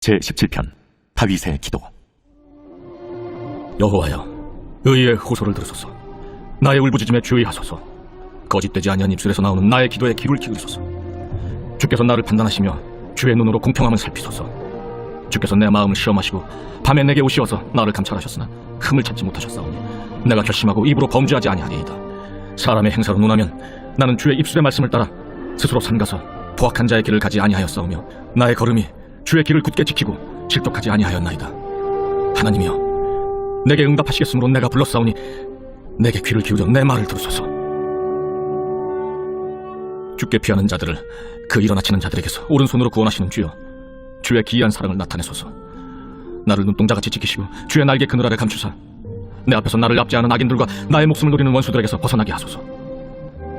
제17편 다윗의 기도. 여호와여, 의의 호소를 들으소서. 나의 울부짖음에 주의하소서. 거짓되지 아니한 입술에서 나오는 나의 기도에 귀를 기울이소서. 주께서 나를 판단하시며 주의 눈으로 공평함을 살피소서. 주께서 내 마음을 시험하시고 밤에 내게 오시어서 나를 감찰하셨으나 흠을 찾지 못하셨사오니 내가 결심하고 입으로 범죄하지 아니하리이다. 사람의 행사로 논하면 나는 주의 입술의 말씀을 따라 스스로 삼가서 포악한 자의 길을 가지 아니하였사오며 나의 걸음이 주의 길을 굳게 지키고 실족하지 아니하였나이다. 하나님이여, 내게 응답하시겠으므로 내가 불렀사오니 내게 귀를 기울여 내 말을 들으소서. 주께 피하는 자들을 그 일어나치는 자들에게서 오른손으로 구원하시는 주여, 주의 기이한 사랑을 나타내소서. 나를 눈동자같이 지키시고 주의 날개 그늘 아래 감추사 내 앞에서 나를 납치하는 악인들과 나의 목숨을 노리는 원수들에게서 벗어나게 하소서.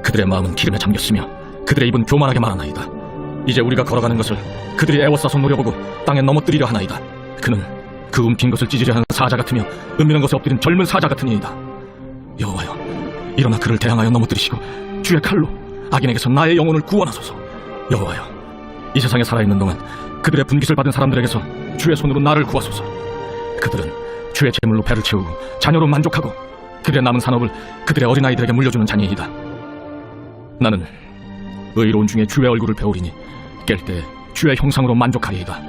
그들의 마음은 기름에 잠겼으며 그들의 입은 교만하게 말하나이다. 이제 우리가 걸어가는 것을 그들이 애워싸서 노려보고 땅에 넘어뜨리려 하나이다. 그는 그 움킨 것을 찢으려 하는 사자 같으며 은밀한 것에 엎드린 젊은 사자 같으니이다. 여호와여, 일어나 그를 대항하여 넘어뜨리시고 주의 칼로 악인에게서 나의 영혼을 구원하소서. 여호와여, 이 세상에 살아있는 동안 그들의 분깃을 받은 사람들에게서 주의 손으로 나를 구하소서. 그들은 주의 재물로 배를 채우고 자녀로 만족하고 그들의 남은 산업을 그들의 어린아이들에게 물려주는 자니이다. 나는 의로운 중에 주의 얼굴을 배우리니 깰 때 주의 형상으로 만족하리이다.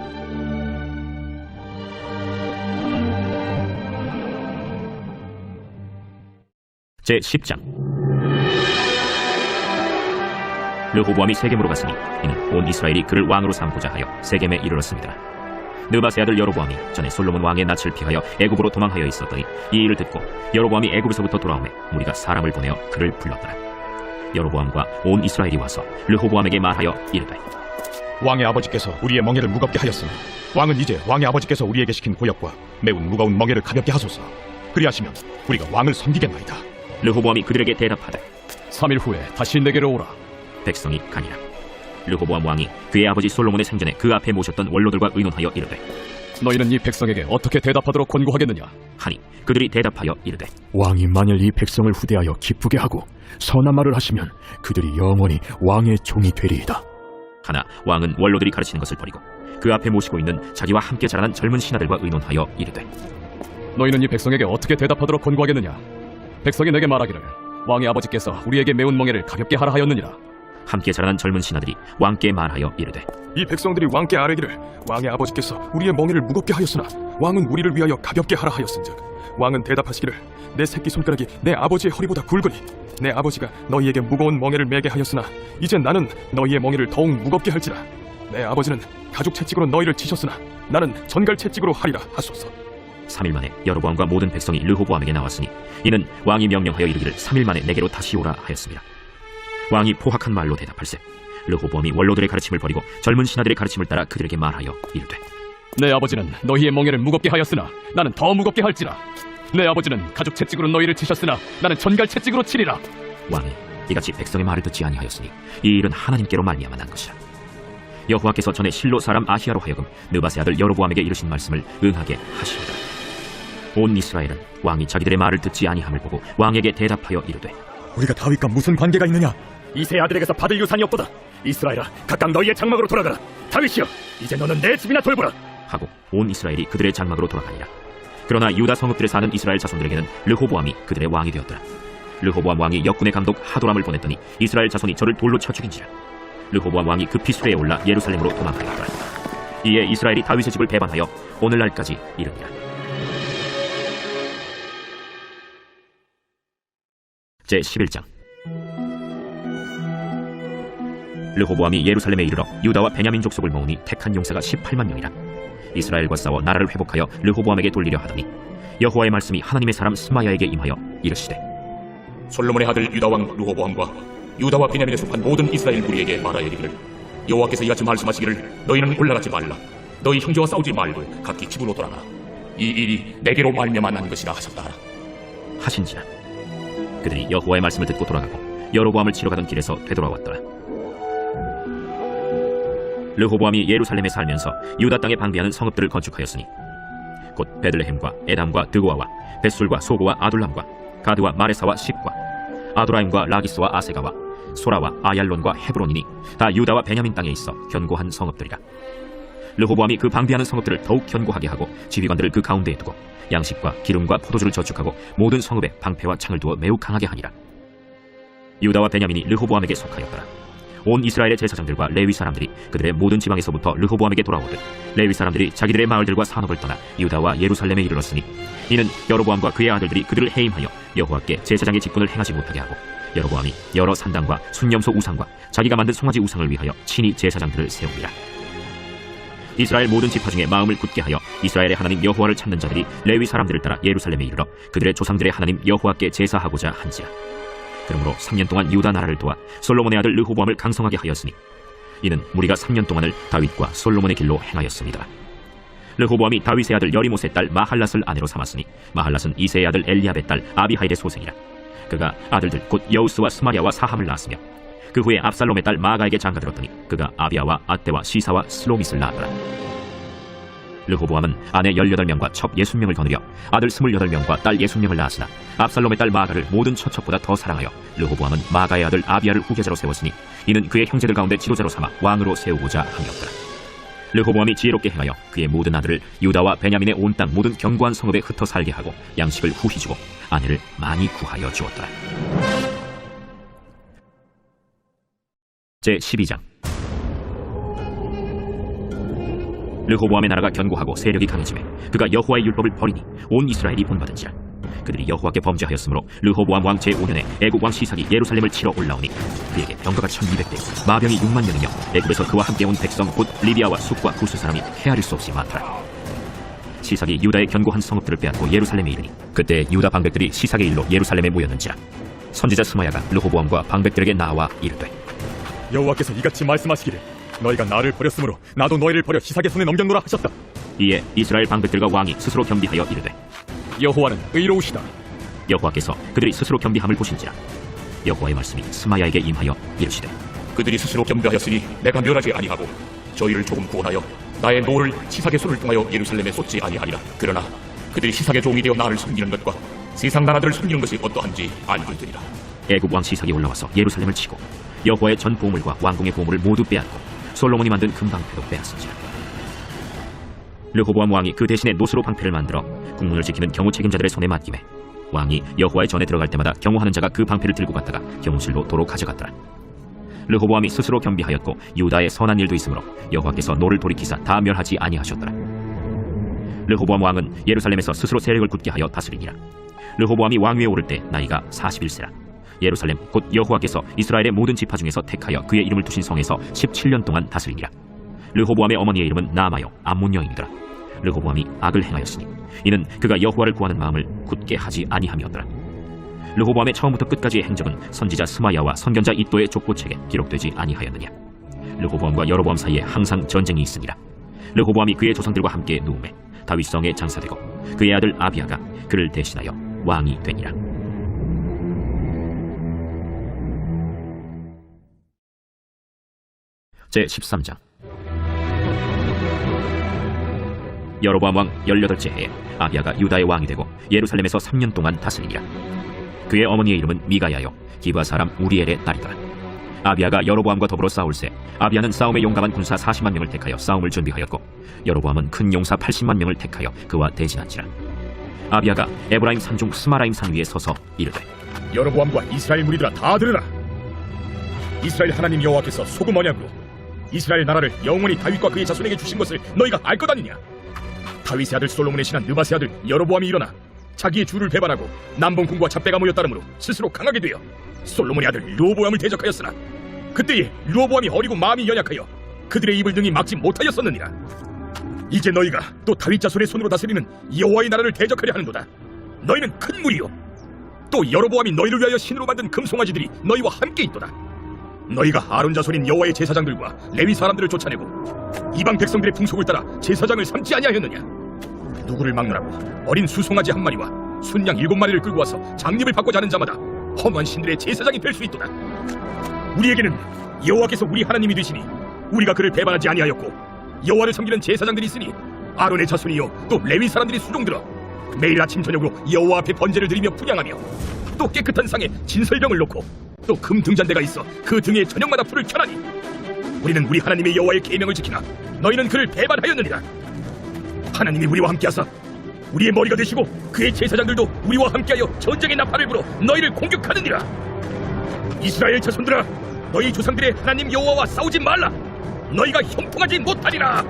제10장. 르호보암이 세겜으로 갔으니 이는 온 이스라엘이 그를 왕으로 삼고자 하여 세겜에 이르렀습니다. 느바세 아들 여로보암이 전에 솔로몬 왕의 낯을 피하여 애굽으로 도망하여 있었더니 이 일을 듣고 여로보암이 애굽에서부터 돌아오매 무리가 사람을 보내어 그를 불렀더라. 여로보암과 온 이스라엘이 와서 르호보암에게 말하여 이르되, 왕의 아버지께서 우리의 멍에를 무겁게 하였으니 왕은 이제 왕의 아버지께서 우리에게 시킨 고역과 매우 무거운 멍에를 가볍게 하소서. 그리하시면 우리가 왕을 섬기겠나이다. 르호보암이 그들에게 대답하되, 3일 후에 다시 내게로 오라. 백성이 가니라. 르호보암 왕이 그의 아버지 솔로몬의 생전에 그 앞에 모셨던 원로들과 의논하여 이르되, 너희는 이 백성에게 어떻게 대답하도록 권고하겠느냐? 하니 그들이 대답하여 이르되, 왕이 만일 이 백성을 후대하여 기쁘게 하고 선한 말을 하시면 그들이 영원히 왕의 종이 되리이다. 하나 왕은 원로들이 가르치는 것을 버리고 그 앞에 모시고 있는 자기와 함께 자라난 젊은 신하들과 의논하여 이르되, 너희는 이 백성에게 어떻게 대답하도록 권고하겠느냐? 백성이 내게 말하기를 왕의 아버지께서 우리에게 매운 멍에를 가볍게 하라 하였느니라. 함께 자라난 젊은 신하들이 왕께 말하여 이르되, 이 백성들이 왕께 아뢰기를 왕의 아버지께서 우리의 멍에를 무겁게 하였으나 왕은 우리를 위하여 가볍게 하라 하였은즉 왕은 대답하시기를 내 새끼 손가락이 내 아버지의 허리보다 굵으니 내 아버지가 너희에게 무거운 멍에를 매게 하였으나 이제 나는 너희의 멍에를 더욱 무겁게 할지라. 내 아버지는 가죽 채찍으로 너희를 치셨으나 나는 전갈 채찍으로 하리라 하소서. 3일 만에 여로보암과 모든 백성이 르호보암에게 나왔으니 이는 왕이 명령하여 이르기를 3일 만에 내게로 다시 오라 하였습니다. 왕이 포악한 말로 대답할세 르호보암이 원로들의 가르침을 버리고 젊은 신하들의 가르침을 따라 그들에게 말하여 이르되, 내 아버지는 너희의 멍에를 무겁게 하였으나 나는 더 무겁게 할지라. 내 아버지는 가죽 채찍으로 너희를 치셨으나 나는 전갈 채찍으로 치리라. 왕이 이같이 백성의 말을 듣지 아니하였으니 이 일은 하나님께로 말미암아 난 것이라. 여호와께서 전에 실로 사람 아히야로 하여금 느바세 아들 여로보암에게 이르신 말씀을 응하게 하시리라. 온 이스라엘은 왕이 자기들의 말을 듣지 아니함을 보고 왕에게 대답하여 이르되, 우리가 다윗과 무슨 관계가 있느냐? 이세 아들에게서 받을 유산이 없도다. 이스라엘아, 각각 너희의 장막으로 돌아가라. 다윗이여, 이제 너는 내 집이나 돌보라. 하고 온 이스라엘이 그들의 장막으로 돌아가니라. 그러나 유다 성읍들에 사는 이스라엘 자손들에게는 르호보암이 그들의 왕이 되었더라. 르호보암 왕이 역군의 감독 하도람을 보냈더니 이스라엘 자손이 저를 돌로 쳐 죽인지라. 르호보암 왕이 급히 수레에 올라 예루살렘으로 도망하였더라. 이에 이스라엘이 다윗의 집을 배반하여 오늘날까지 이르니라. 제11장. 르호보암이 예루살렘에 이르러 유다와 베냐민 족속을 모으니 택한 용사가 18만 명이라. 이스라엘과 싸워 나라를 회복하여 르호보암에게 돌리려 하더니 여호와의 말씀이 하나님의 사람 스마야에게 임하여 이르시되, 솔로몬의 아들 유다왕 르호보암과 유다와 베냐민에 속한 모든 이스라엘 무리에게 말하여 이르기를, 여호와께서 이같이 말씀하시기를 너희는 올라가지 말라. 너희 형제와 싸우지 말고 각기 집으로 돌아가라. 이 일이 내게로 말미암아 난 것이라 하셨다 하신지라. 그들이 여호와의 말씀을 듣고 돌아가고 여로보암을 치러 가던 길에서 되돌아왔더라. 르호보암이 예루살렘에 살면서 유다 땅에 방비하는 성읍들을 건축하였으니 곧 베들레헴과 에담과 드고아와 벳술과 소고와 아둘람과 가드와 마레사와 십과 아도라임과 라기스와 아세가와 소라와 아얄론과 헤브론이니 다 유다와 베냐민 땅에 있어 견고한 성읍들이라. 르호보암이 그 방비하는 성읍들을 더욱 견고하게 하고 지휘관들을 그 가운데에 두고 양식과 기름과 포도주를 저축하고 모든 성읍에 방패와 창을 두어 매우 강하게 하니라. 유다와 베냐민이 르호보암에게 속하였더라. 온 이스라엘의 제사장들과 레위 사람들이 그들의 모든 지방에서부터 르호보암에게 돌아오듯 레위 사람들이 자기들의 마을들과 산업을 떠나 유다와 예루살렘에 이르렀으니 이는 여로보암과 그의 아들들이 그들을 해임하여 여호와께 제사장의 직분을 행하지 못하게 하고 여로보암이 여러 산당과 순념소 우상과 자기가 만든 송아지 우상을 위하여 친히 제사장들을 세웁니다. 이스라엘 모든 지파 중에 마음을 굳게 하여 이스라엘의 하나님 여호와를 찾는 자들이 레위 사람들을 따라 예루살렘에 이르러 그들의 조상들의 하나님 여호와께 제사하고자 한지라. 그러므로 3년 동안 유다 나라를 도와 솔로몬의 아들 르호보암을 강성하게 하였으니 이는 무리가 3년 동안을 다윗과 솔로몬의 길로 행하였습니다. 르호보암이 다윗의 아들 여리못의 딸 마할랏을 아내로 삼았으니 마할랏은 이새의 아들 엘리압의 딸 아비하일의 소생이라. 그가 아들들 곧 여우스와 스마리아와 사함을 낳았으며 그 후에 압살롬의 딸 마가에게 장가들었더니 그가 아비아와 아떼와 시사와 슬로밋을 낳았더라. 르호보암은 아내 18명과 첩 60명을 거느려 아들 28명과 딸 60명을 낳았으나 압살롬의 딸 마가를 모든 처첩보다 더 사랑하여 르호보암은 마가의 아들 아비아를 후계자로 세웠으니 이는 그의 형제들 가운데 지도자로 삼아 왕으로 세우고자 함이었더라. 르호보암이 지혜롭게 행하여 그의 모든 아들을 유다와 베냐민의 온 땅 모든 견고한 성읍에 흩어 살게 하고 양식을 후히 주고 아내를 많이 구하여 주었더라. 제12장. 르호보암의 나라가 견고하고 세력이 강해지매 그가 여호와의 율법을 버리니 온 이스라엘이 본받은지라. 그들이 여호와께 범죄하였으므로 르호보암 왕 제5년에 애굽 왕 시삭이 예루살렘을 치러 올라오니 그에게 병거가 1200대 마병이 6만 명이며 애굽에서 그와 함께 온 백성 곧 리비아와 숫과 구스 사람이 헤아릴 수 없이 많더라. 시삭이 유다의 견고한 성읍들을 빼앗고 예루살렘에 이르니 그때 유다 방백들이 시삭의 일로 예루살렘에 모였는지라. 선지자 스마야가 르호보암과 방백들에게 나와 이르되 여호와께서 이같이 말씀하시기를 너희가 나를 버렸으므로 나도 너희를 버려 시삭의 손에 넘겼노라 하셨다. 이에 이스라엘 방백들과 왕이 스스로 겸비하여 이르되 여호와는 의로우시다. 여호와께서 그들이 스스로 겸비함을 보신지라. 여호와의 말씀이 스마야에게 임하여 이르시되 그들이 스스로 겸비하였으니 내가 멸하지 아니하고 저희를 조금 구원하여 나의 노를 시삭의 손을 통하여 예루살렘에 쏟지 아니하리라. 그러나 그들이 시삭의 종이 되어 나를 섬기는 것과 세상 나라들을 섬기는 것이 어떠한지 알게 되리라. 애굽 왕 시삭이 올라와서 예루살렘을 치고 여호와의 전 보물과 왕궁의 보물을 모두 빼앗고 솔로몬이 만든 금방패도 빼앗은지라. 르호보암 왕이 그 대신에 노스로 방패를 만들어 국문을 지키는 경호 책임자들의 손에 맡기매 왕이 여호와의 전에 들어갈 때마다 경호하는 자가 그 방패를 들고 갔다가 경호실로 도로 가져갔더라. 르호보암이 스스로 겸비하였고 유다의 선한 일도 있으므로 여호와께서 노를 돌이키사 다 멸하지 아니하셨더라. 르호보암 왕은 예루살렘에서 스스로 세력을 굳게 하여 다스리니라. 르호보암이 왕위에 오를 때 나이가 41세라. 예루살렘 곧 여호와께서 이스라엘의 모든 지파 중에서 택하여 그의 이름을 두신 성에서 17년 동안 다스리니라. 르호보암의 어머니의 이름은 나아마요 암몬 여인이더라. 르호보암이 악을 행하였으니 이는 그가 여호와를 구하는 마음을 굳게 하지 아니함이었더라. 르호보암의 처음부터 끝까지의 행적은 선지자 스마야와 선견자 이도의 족보책에 기록되지 아니하였느냐. 르호보암과 여로보암 사이에 항상 전쟁이 있으니라. 르호보암이 그의 조상들과 함께 누움에 다윗성에 장사되고 그의 아들 아비아가 그를 대신하여 왕이 되니라. 제13장. 여로보암 왕 18째 해에 아비아가 유다의 왕이 되고 예루살렘에서 3년 동안 다스리니라. 그의 어머니의 이름은 미가야요 기브아 사람 우리엘의 딸이더라. 아비아가 여로보암과 더불어 싸울새 아비아는 싸움에 용감한 군사 40만 명을 택하여 싸움을 준비하였고 여로보암은 큰 용사 80만 명을 택하여 그와 대진한지라. 아비아가 에브라임 산중 스마라임 산 위에 서서 이르되 여로보암과 이스라엘 무리들아 다 들으라. 이스라엘 하나님 여호와께서 소금 언약으로 이스라엘 나라를 영원히 다윗과 그의 자손에게 주신 것을 너희가 알 것 아니냐. 다윗의 아들 솔로몬의 신한 느밧의 아들 여로보암이 일어나 자기의 주를 배반하고 남봉군과 잡배가 모여 따름으로 스스로 강하게 되어 솔로몬의 아들 르호보암을 대적하였으나 그때에 르호보암이 어리고 마음이 연약하여 그들의 입을 능히 막지 못하였었느니라. 이제 너희가 또 다윗 자손의 손으로 다스리는 여호와의 나라를 대적하려 하는도다. 너희는 큰 무리요 또 여로보암이 너희를 위하여 신으로 만든 금송아지들이 너희와 함께 있도다. 너희가 아론 자손인 여호와의 제사장들과 레위 사람들을 쫓아내고 이방 백성들의 풍속을 따라 제사장을 삼지 아니하였느냐. 누구를 막느라고 어린 수송아지 한 마리와 순양 7마리를 끌고 와서 장립을 받고자 하는 자마다 험한 신들의 제사장이 될 수 있도다. 우리에게는 여호와께서 우리 하나님이 되시니 우리가 그를 배반하지 아니하였고 여호와를 섬기는 제사장들이 있으니 아론의 자손이요 또 레위 사람들이 수종들어 매일 아침 저녁으로 여호와 앞에 번제를 드리며 분향하며 또 깨끗한 상에 진설병을 놓고 또 금 등잔대가 있어 그 등에 저녁마다 불을 켜라니 우리는 우리 하나님의 여호와의 계명을 지키나 너희는 그를 배반하였느니라. 하나님이 우리와 함께하사 우리의 머리가 되시고 그의 제사장들도 우리와 함께하여 전쟁의 나팔을 불어 너희를 공격하느니라. 이스라엘 자손들아, 너희 조상들의 하나님 여호와와 싸우지 말라. 너희가 형통하지 못하리라.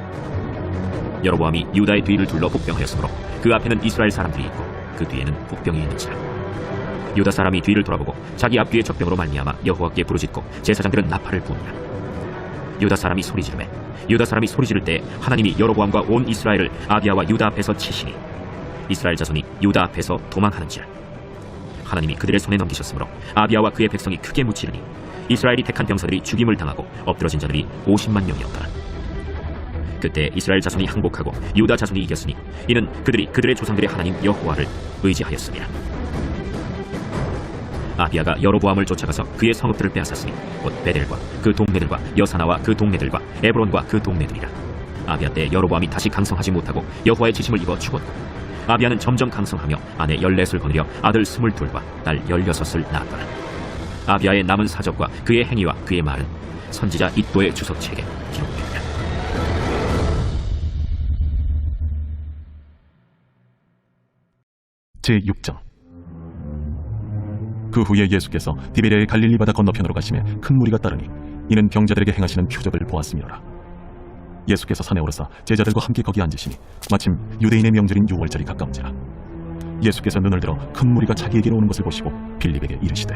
여로보암이 유다의 뒤를 둘러 복병하였으므로 그 앞에는 이스라엘 사람들이 있고 그 뒤에는 복병이 있는지라. 유다 사람이 뒤를 돌아보고 자기 앞뒤의 적병으로 말미암아 여호와께 부르짖고 제사장들은 나팔을 부으니라. 유다 사람이 소리 지르매 유다 사람이 소리 지를 때 하나님이 여로보암과 온 이스라엘을 아비야와 유다 앞에서 치시니 이스라엘 자손이 유다 앞에서 도망하는지라. 하나님이 그들의 손에 넘기셨으므로 아비야와 그의 백성이 크게 무찌르니 이스라엘이 택한 병사들이 죽임을 당하고 엎드러진 자들이 50만 명이었더라. 그때 이스라엘 자손이 항복하고 유다 자손이 이겼으니 이는 그들이 그들의 조상들의 하나님 여호와를 의지하였습니다. 아비야가 여로보암을 쫓아가서 그의 성읍들을 빼앗았으니 곧 베델과 그 동네들과 여사나와 그 동네들과 에브론과 그 동네들이라. 아비야 때 여로보암이 다시 강성하지 못하고 여호와의 지심을 입어 죽었고 아비야는 점점 강성하며 아내 14을 거느려 아들 22과 딸 16을 낳았더라. 아비야의 남은 사적과 그의 행위와 그의 말은 선지자 id도의 주석책에 기록됩니다. 제6장. 그 후에 예수께서 디베랴의 갈릴리 바다 건너편으로 가시매 큰 무리가 따르니 이는 병자들에게 행하시는 표적을 보았음이로라. 예수께서 산에 오르사 제자들과 함께 거기 앉으시니 마침 유대인의 명절인 유월절이 가까운지라. 예수께서 눈을 들어 큰 무리가 자기에게로 오는 것을 보시고 빌립에게 이르시되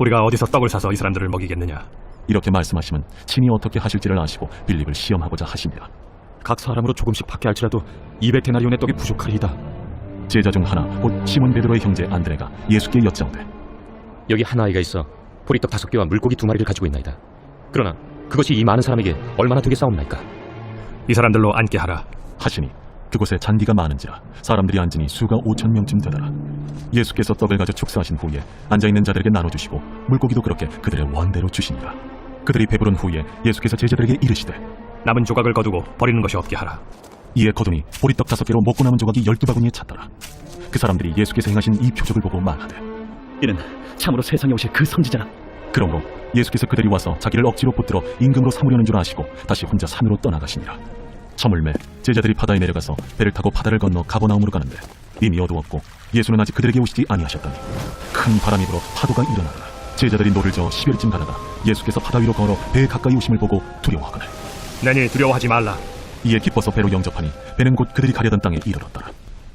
우리가 어디서 떡을 사서 이 사람들을 먹이겠느냐? 이렇게 말씀하시면 친히 어떻게 하실지를 아시고 빌립을 시험하고자 하시니라. 각 사람으로 조금씩 받게 할지라도 200데나리온의 떡이 부족하리이다. 제자 중 하나 곧 시몬 베드로의 형제 안드레가 예수께 여짜오되 여기 한 아이가 있어 보리떡 5개와 물고기 2마리를 가지고 있나이다. 그러나 그것이 이 많은 사람에게 얼마나 되겠사옵나이까? 이 사람들로 앉게 하라. 하시니 그곳에 잔디가 많은지라 사람들이 앉으니 수가 5,000명쯤 되더라. 예수께서 떡을 가져 축사하신 후에 앉아있는 자들에게 나눠주시고 물고기도 그렇게 그들의 원대로 주시니라. 그들이 배부른 후에 예수께서 제자들에게 이르시되 남은 조각을 거두고 버리는 것이 없게 하라. 이에 거두니 보리떡 5개로 먹고 남은 조각이 12바구니에 찼더라. 그 사람들이 예수께서 행하신 이 표적을 보고 말하되 이는 참으로 세상에 오실 그 선지자라. 그러므로 예수께서 그들이 와서 자기를 억지로 붙들어 임금으로 삼으려는 줄 아시고 다시 혼자 산으로 떠나가시니라. 저물매 제자들이 바다에 내려가서 배를 타고 바다를 건너 가버나움으로 가는데 이미 어두웠고 예수는 아직 그들에게 오시지 아니하셨더니 큰 바람이 불어 파도가 일어나더라. 제자들이 노를 저어 10여리쯤 가다가 예수께서 바다 위로 걸어 배에 가까이 오심을 보고 두려워하거늘 내니 두려워하지 말라. 이에 기뻐서 배로 영접하니 배는 곧 그들이 가려던 땅에 이르렀더라.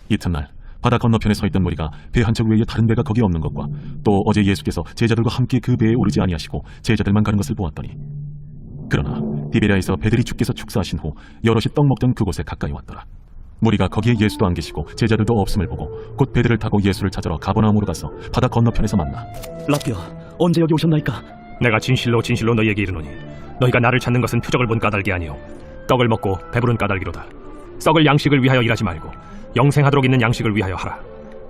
이튿날 바다 건너편에 서 있던 무리가 배 한 척 외에 다른 배가 거기 없는 것과 또 어제 예수께서 제자들과 함께 그 배에 오르지 아니하시고 제자들만 가는 것을 보았더니 그러나 디베랴에서 배들이 주께서 축사하신 후 여럿이 떡 먹던 그곳에 가까이 왔더라. 무리가 거기에 예수도 안 계시고 제자들도 없음을 보고 곧 배들을 타고 예수를 찾으러 가버나움으로 가서 바다 건너편에서 만나 라비어, 언제 여기 오셨나이까? 내가 진실로 진실로 너희에게 이르노니 너희가 나를 찾는 것은 표적을 본 까닭이 아니요 떡을 먹고 배부른 까닭이로다. 썩을 양식을 위하여 일하지 말고 영생하도록 있는 양식을 위하여 하라.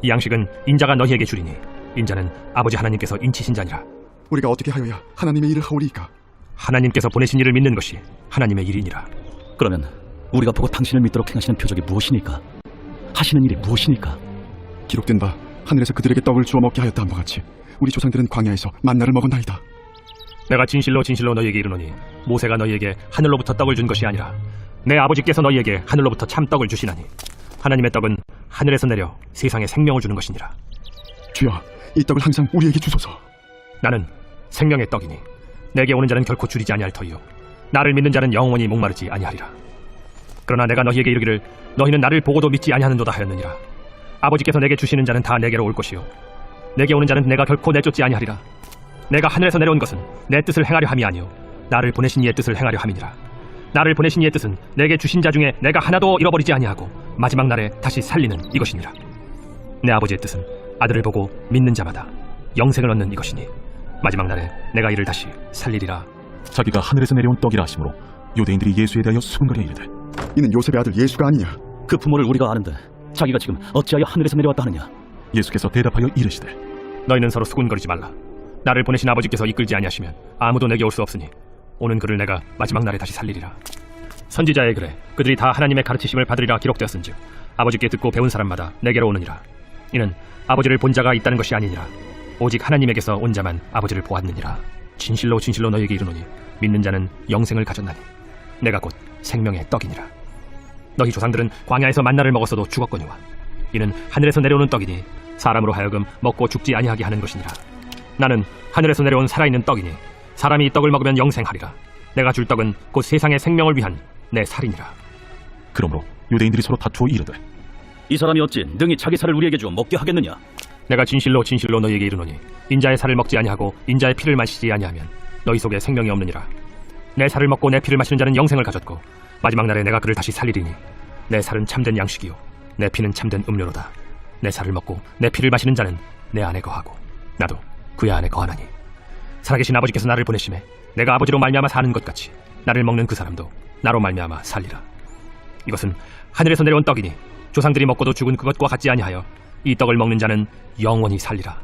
이 양식은 인자가 너희에게 주리니 인자는 아버지 하나님께서 인치신 자니라. 우리가 어떻게 하여야 하나님의 일을 하오리이까? 하나님께서 보내신 이를 믿는 것이 하나님의 일이니라. 그러면 우리가 보고 당신을 믿도록 행하시는 표적이 무엇이니까? 하시는 일이 무엇이니까? 기록된 바 하늘에서 그들에게 떡을 주어 먹게 하였다 함과 같이 우리 조상들은 광야에서 만나를 먹었나이다. 내가 진실로 진실로 너희에게 이르노니 모세가 너희에게 하늘로부터 떡을 준 것이 아니라 내 아버지께서 너희에게 하늘로부터 참떡을 주시나니 하나님의 떡은 하늘에서 내려 세상에 생명을 주는 것이니라. 주여, 이 떡을 항상 우리에게 주소서. 나는 생명의 떡이니 내게 오는 자는 결코 줄이지 아니할 터이요 나를 믿는 자는 영원히 목마르지 아니하리라. 그러나 내가 너희에게 이르기를 너희는 나를 보고도 믿지 아니하는도다 하였느니라. 아버지께서 내게 주시는 자는 다 내게로 올 것이요 내게 오는 자는 내가 결코 내쫓지 아니하리라. 내가 하늘에서 내려온 것은 내 뜻을 행하려 함이 아니요 나를 보내신 이의 뜻을 행하려 함이니라. 나를 보내신 이의 뜻은 내게 주신 자 중에 내가 하나도 잃어버리지 아니하고 마지막 날에 다시 살리는 이것이니라. 내 아버지의 뜻은 아들을 보고 믿는 자마다 영생을 얻는 이것이니 마지막 날에 내가 이를 다시 살리리라. 자기가 하늘에서 내려온 떡이라 하시므로 유대인들이 예수에 대하여 수군거려 이르되 이는 요셉의 아들 예수가 아니냐? 그 부모를 우리가 아는데 자기가 지금 어찌하여 하늘에서 내려왔다 하느냐? 예수께서 대답하여 이르시되 너희는 서로 수군거리지 말라. 나를 보내신 아버지께서 이끌지 아니하시면 아무도 내게 올 수 없으니 오는 그를 내가 마지막 날에 다시 살리리라. 선지자의 글에 그들이 다 하나님의 가르치심을 받으리라 기록되었은즉 아버지께 듣고 배운 사람마다 내게로 오느니라. 이는 아버지를 본 자가 있다는 것이 아니니라 오직 하나님에게서 온 자만 아버지를 보았느니라. 진실로 진실로 너희에게 이르노니 믿는 자는 영생을 가졌나니 내가 곧 생명의 떡이니라. 너희 조상들은 광야에서 만나를 먹었어도 죽었거니와 이는 하늘에서 내려오는 떡이니 사람으로 하여금 먹고 죽지 아니하게 하는 것이니라. 나는 하늘에서 내려온 살아있는 떡이니 사람이 이 떡을 먹으면 영생하리라. 내가 줄 떡은 곧 세상의 생명을 위한 내 살이니라. 그러므로 유대인들이 서로 다투어 이르되 이 사람이 어찌 능히 자기 살을 우리에게 주어 먹게 하겠느냐? 내가 진실로 진실로 너희에게 이르노니 인자의 살을 먹지 아니하고 인자의 피를 마시지 아니하면 너희 속에 생명이 없느니라. 내 살을 먹고 내 피를 마시는 자는 영생을 가졌고 마지막 날에 내가 그를 다시 살리리니 내 살은 참된 양식이요 내 피는 참된 음료로다. 내 살을 먹고 내 피를 마시는 자는 내 안에 거하고 나도 그의 안에 거하나니 살아계신 아버지께서 나를 보내심에 내가 아버지로 말미암아 사는 것 같이 나를 먹는 그 사람도 나로 말미암아 살리라. 이것은 하늘에서 내려온 떡이니 조상들이 먹고도 죽은 그것과 같지 아니하여 이 떡을 먹는 자는 영원히 살리라.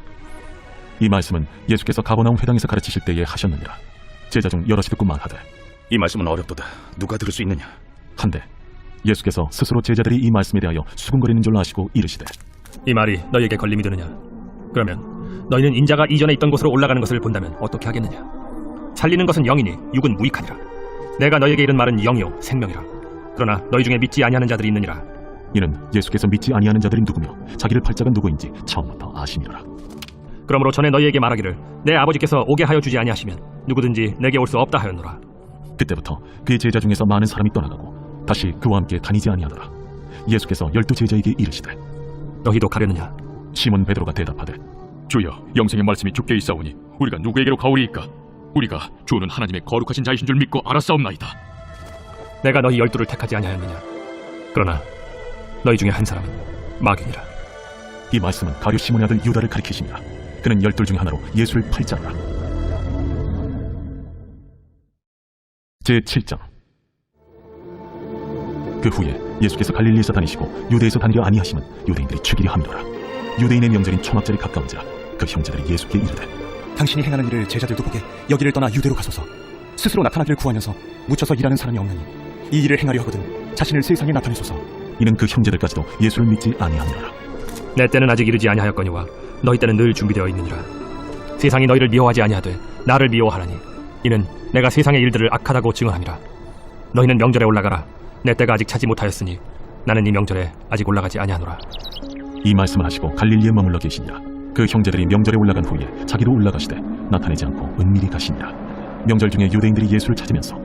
이 말씀은 예수께서 가버나움 회당에서 가르치실 때에 하셨느니라. 제자 중 여럿이 듣고 말하되 이 말씀은 어렵도다. 누가 들을 수 있느냐? 한데 예수께서 스스로 제자들이 이 말씀에 대하여 수군거리는 줄 아시고 이르시되 이 말이 너희에게 걸림이 되느냐? 그러면 너희는 인자가 이전에 있던 곳으로 올라가는 것을 본다면 어떻게 하겠느냐? 살리는 것은 영이니 육은 무익하니라. 내가 너희에게 이른 말은 영이요 생명이라. 그러나 너희 중에 믿지 아니하는 자들이 있느니라. 이는 예수께서 믿지 아니하는 자들이 누구며 자기를 팔 자가 누구인지 처음부터 아심이라. 그러므로 전에 너희에게 말하기를 내 아버지께서 오게 하여 주지 아니하시면 누구든지 내게 올 수 없다 하였노라. 그때부터 그의 제자 중에서 많은 사람이 떠나가고 다시 그와 함께 다니지 아니하더라. 예수께서 12 제자에게 이르시되 너희도 가려느냐? 시몬 베드로가 대답하되 주여, 영생의 말씀이 주께 있사오니 우리가 누구에게로 가오리이까? 우리가 주는 하나님의 거룩하신 자이신 줄 믿고 알았사옵나이다. 내가 너희 12를 택하지 아니하였느냐? 그러나 너희 중에 한 사람은 마귀니라. 이 말씀은 가룟 시몬의 아들 유다를 가리키시니라. 그는 12 중에 하나로 예수를 팔 자라. 제7장. 그 후에 예수께서 갈릴리에서 다니시고 유대에서 다니려 아니하심은 유대인들이 죽이려 함이로라. 유대인의 명절인 초막절이 가까운지라 그 형제들이 예수께 이르되 당신이 행하는 일을 제자들도 보게 여기를 떠나 유대로 가소서. 스스로 나타나기를 구하면서 묻혀서 일하는 사람이 없느니 이 일을 행하려 하거든 자신을 세상에 나타내소서. 이는 그 형제들까지도 예수를 믿지 아니하니라. 내 때는 아직 이르지 아니하였거니와 너희 때는 늘 준비되어 있느니라. 세상이 너희를 미워하지 아니하되 나를 미워하나니 이는 내가 세상의 일들을 악하다고 증언함이라. 너희는 명절에 올라가라. 내 때가 아직 차지 못하였으니 나는 이 명절에 아직 올라가지 아니하노라. 이 말씀을 하시고 갈릴리에 머물러 계시니라. 그 형제들이 명절에 올라간 후에 자기도 올라가시되 나타내지 않고 은밀히 가시니라. 명절 중에 유대인들이 예수를 찾으면서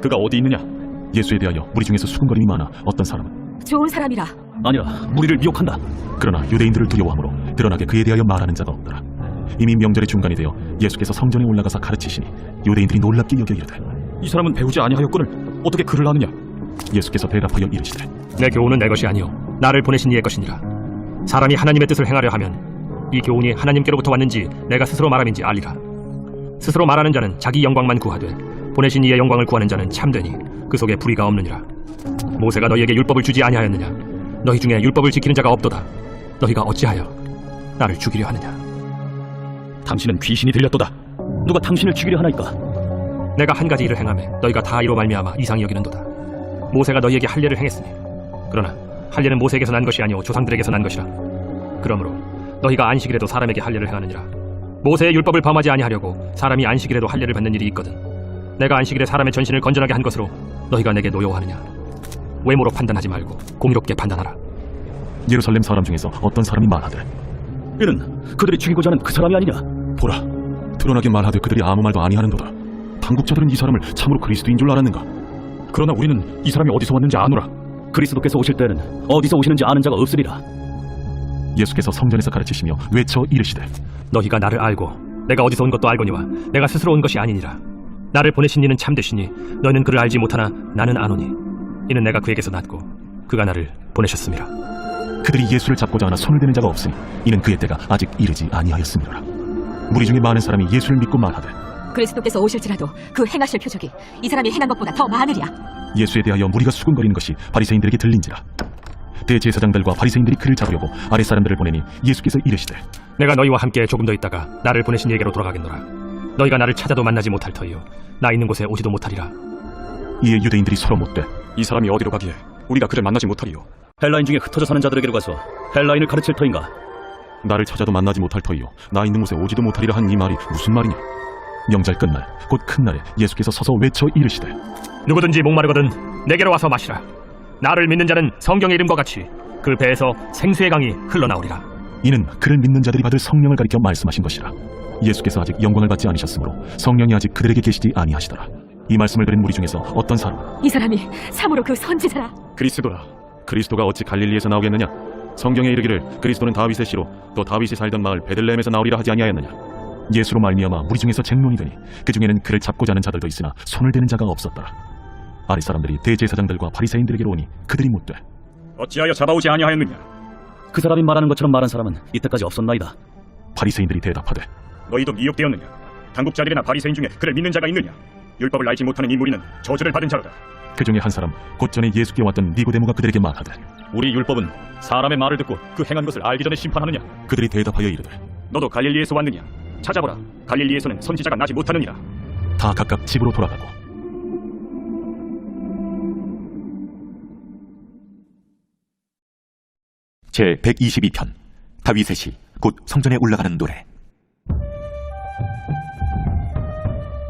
그가 어디 있느냐? 예수에 대하여 무리 중에서 수군거림이 많아 어떤 사람은 좋은 사람이라. 아니라 무리를 미혹한다. 그러나 유대인들을 두려워하므로 드러나게 그에 대하여 말하는 자가 없더라. 이미 명절의 중간이 되어 예수께서 성전에 올라가서 가르치시니 유대인들이 놀랍게 여겨 이르되 이 사람은 배우지 아니하였거늘 어떻게 글을 아느냐? 예수께서 대답하여 이르시되 내 교훈은 내 것이 아니요 나를 보내신 이의 것이니라. 사람이 하나님의 뜻을 행하려 하면 이 교훈이 하나님께로부터 왔는지 내가 스스로 말함인지 알리라. 스스로 말하는 자는 자기 영광만 구하되 보내신 이의 영광을 구하는 자는 참되니 그 속에 불의가 없느니라. 모세가 너희에게 율법을 주지 아니하였느냐? 너희 중에 율법을 지키는 자가 없도다. 너희가 어찌하여 나를 죽이려 하느냐? 당신은 귀신이 들렸도다. 누가 당신을 죽이려 하나이까? 내가 한 가지 일을 행하매 너희가 다 이로 말미암아 이상히 여기는도다. 모세가 너희에게 할례를 행했으니 그러나 할례는 모세에게서 난 것이 아니오 조상들에게서 난 것이라. 그러므로 너희가 안식일에도 사람에게 할례를 행하느니라. 모세의 율법을 범하지 아니하려고 사람이 안식일에도 할례를 받는 일이 있거든. 내가 안식일에 사람의 전신을 건전하게 한 것으로 너희가 내게 노여워하느냐? 외모로 판단하지 말고 공의롭게 판단하라. 예루살렘 사람 중에서 어떤 사람이 말하되 이는 그들이 죽이고자 하는 그 사람이 아니냐? 보라, 드러나게 말하되 그들이 아무 말도 아니하는도다. 당국자들은 이 사람을 참으로 그리스도인 줄 알았는가? 그러나 우리는 이 사람이 어디서 왔는지 아노라. 그리스도께서 오실 때는 어디서 오시는지 아는 자가 없으리라. 예수께서 성전에서 가르치시며 외쳐 이르시되 너희가 나를 알고 내가 어디서 온 것도 알거니와 내가 스스로 온 것이 아니니라. 나를 보내신 이는 참되시니 너희는 그를 알지 못하나 나는 아노니 이는 내가 그에게서 났고 그가 나를 보내셨음이라. 그들이 예수를 잡고자 하나 손을 대는 자가 없으니 이는 그의 때가 아직 이르지 아니하였음이라. 무리 중에 많은 사람이 예수를 믿고 말하되 그리스도께서 오실지라도 그 행하실 표적이 이 사람이 행한 것보다 더 많으랴. 예수에 대하여 무리가 수군거리는 것이 바리새인들에게 들린지라. 대제사장들과 바리새인들이 그를 잡으려고 아랫 사람들을 보내니 예수께서 이르시되 내가 너희와 함께 조금 더 있다가 나를 보내신 이에게로 돌아가겠노라. 너희가 나를 찾아도 만나지 못할 터이요 나 있는 곳에 오지도 못하리라. 이에 유대인들이 서로 묻되 이 사람이 어디로 가기에 우리가 그를 만나지 못하리요? 헬라인 중에 흩어져 사는 자들에게로 가서 헬라인을 가르칠 터인가? 나를 찾아도 만나지 못할 터이요 나 있는 곳에 오지도 못하리라 한 이 말이 무슨 말이냐? 명절 끝날 곧 큰 날에 예수께서 서서 외쳐 이르시되 누구든지 목마르거든 내게로 와서 마시라. 나를 믿는 자는 성경의 이름과 같이 그 배에서 생수의 강이 흘러나오리라. 이는 그를 믿는 자들이 받을 성령을 가리켜 말씀하신 것이라. 예수께서 아직 영광을 받지 않으셨으므로 성령이 아직 그들에게 계시지 아니하시더라. 이 말씀을 들은 무리 중에서 어떤 사람 이 사람이 참으로 그 선지자라. 그리스도라. 그리스도가 어찌 갈릴리에서 나오겠느냐? 성경에 이르기를 그리스도는 다윗의 씨로 또 다윗이 살던 마을 베들레헴에서 나오리라 하지 아니하였느냐? 예수로 말미암아 무리 중에서 쟁론이 되니 그 중에는 그를 잡고자 하는 자들도 있으나 손을 대는 자가 없었더라. 아랫 사람들이 대제사장들과 바리새인들에게로 오니 그들이 묻되 어찌하여 잡아오지 아니하였느냐? 그 사람이 말하는 것처럼 말한 사람은 이때까지 없었나이다. 바리새인들이 대답하되 너희도 미혹되었느냐? 당국자들이나 바리새인 중에 그를 믿는 자가 있느냐? 율법을 알지 못하는 이 무리는 저주를 받은 자로다. 그 중에 한 사람 곧 전에 예수께 왔던 니고데모가 그들에게 말하되 우리 율법은 사람의 말을 듣고 그 행한 것을 알기 전에 심판하느냐? 그들이 대답하여 이르되 너도 갈릴리에서 왔느냐? 찾아보라. 갈릴리에서는 선지자가 나지 못하느니라. 다 각각 집으로 돌아가고 제 122편 다윗의 시 곧 성전에 올라가는 노래.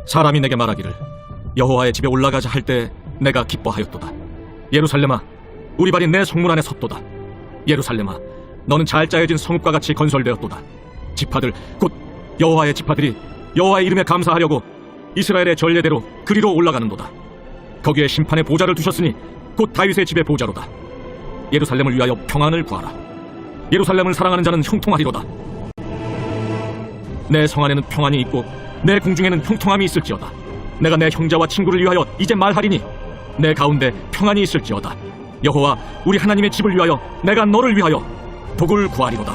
사람이 내게 말하기를 여호와의 집에 올라가자 할 때 내가 기뻐하였도다. 예루살렘아, 우리 발이 내 성문 안에 섰도다. 예루살렘아, 너는 잘 짜여진 성읍과 같이 건설되었도다. 지파들 곧 여호와의 지파들이 여호와의 이름에 감사하려고 이스라엘의 전례대로 그리로 올라가는도다. 거기에 심판의 보좌를 두셨으니 곧 다윗의 집의 보좌로다. 예루살렘을 위하여 평안을 구하라. 예루살렘을 사랑하는 자는 형통하리로다. 내 성 안에는 평안이 있고 내 궁중에는 형통함이 있을지어다. 내가 내 형제와 친구를 위하여 이제 말하리니 내 가운데 평안이 있을지어다. 여호와 우리 하나님의 집을 위하여 내가 너를 위하여 복을 구하리로다.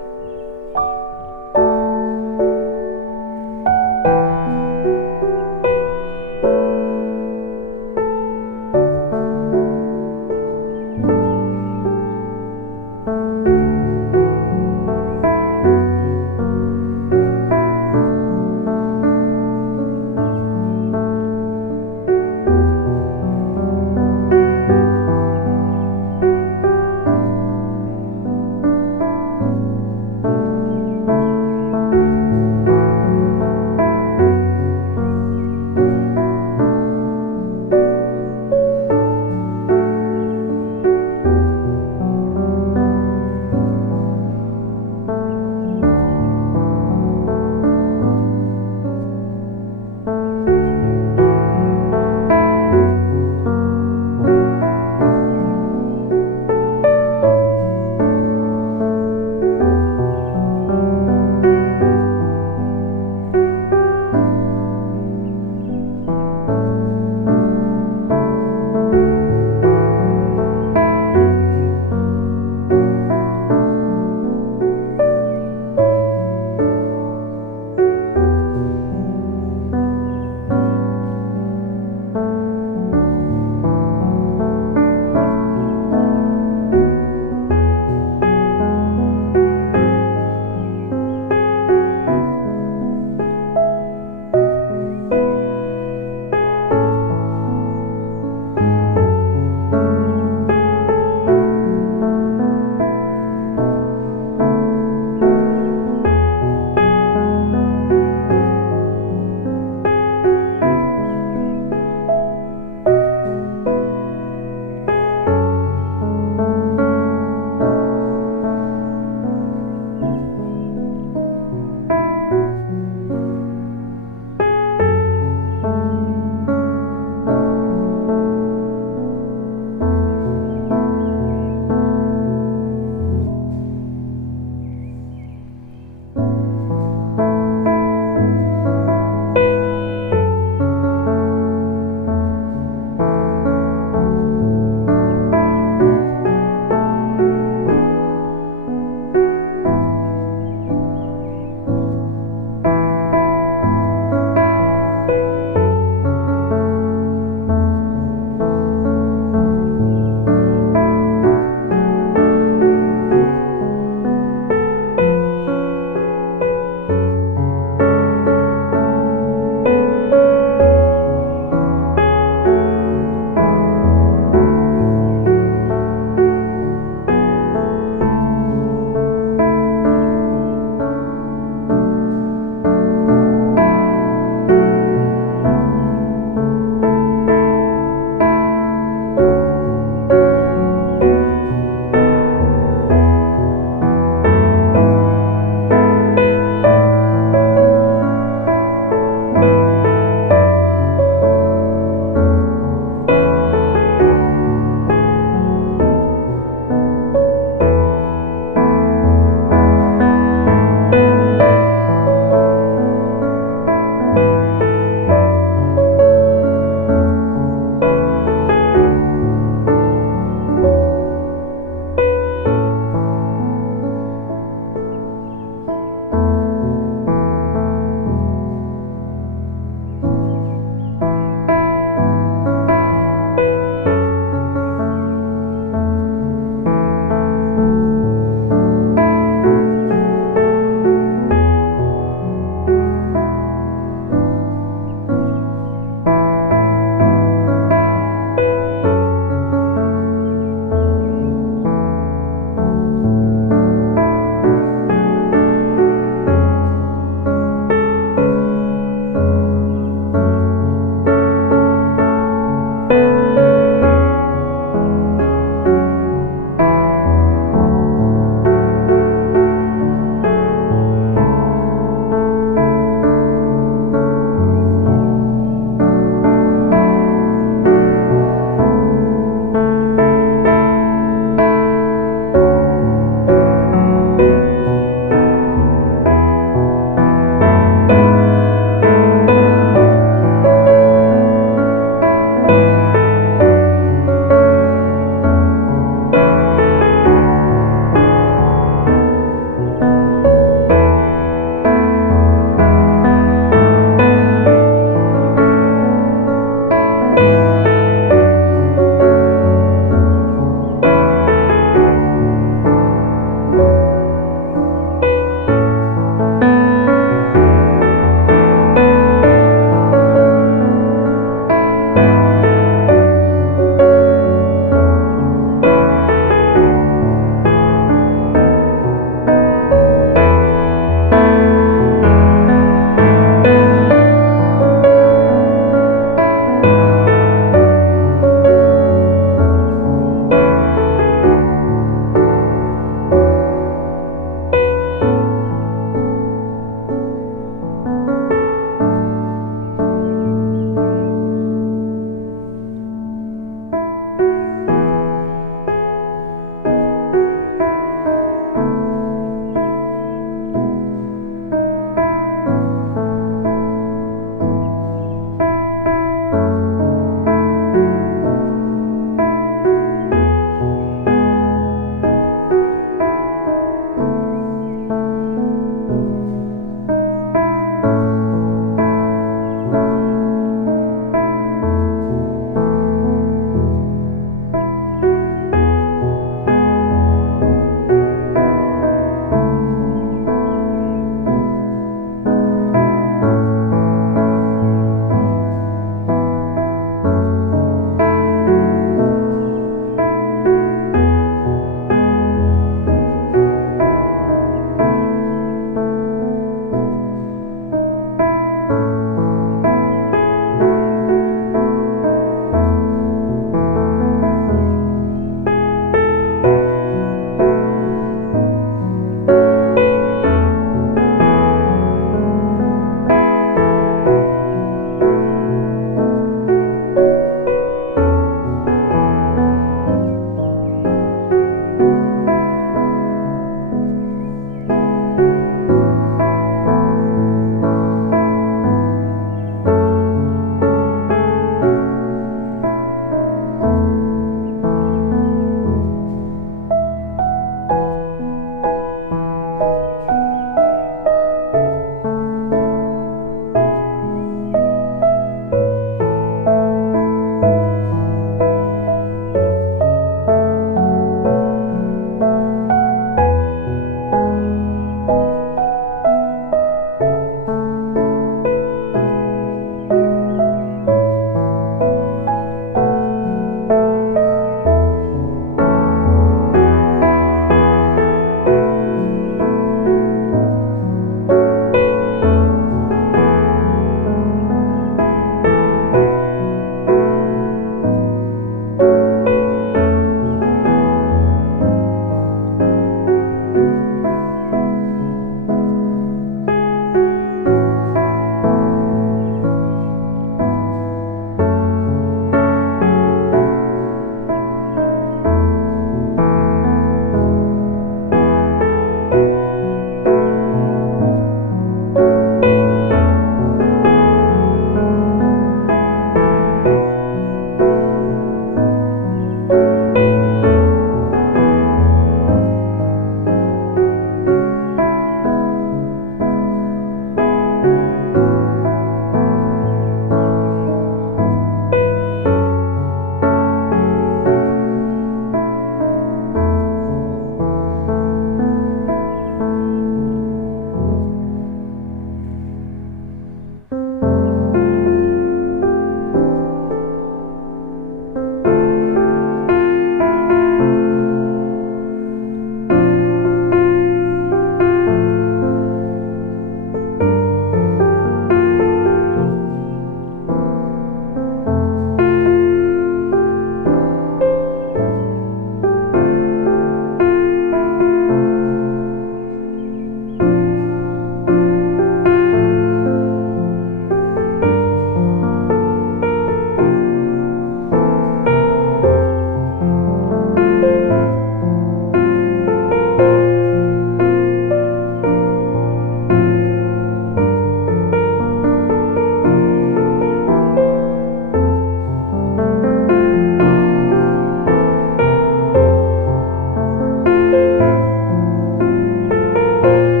아멘.